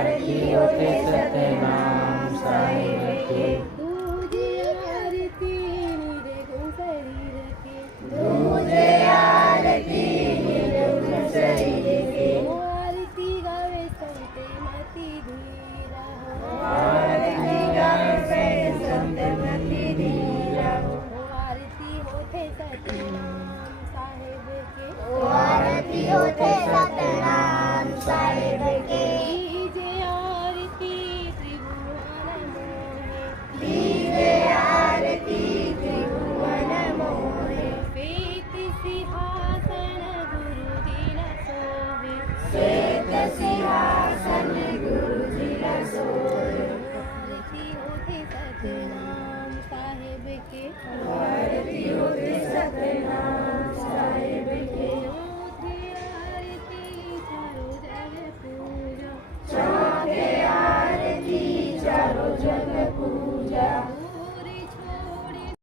आरती होते सतनाम साहिब के। दूजे आरती निर्गुण शरीर के। दूजे आरती निर्गुण शरीर के। आरती गावे संते मति धीरा हो। आरती गावे संत मति धीरा हो। आरती होते सतनाम साहिब के। आरती होते सतनाम साहिब के। लीजे आरती त्रिभुवन मोहे। लीजे आरती त्रिभुवन मोहे। श्वेत सिहार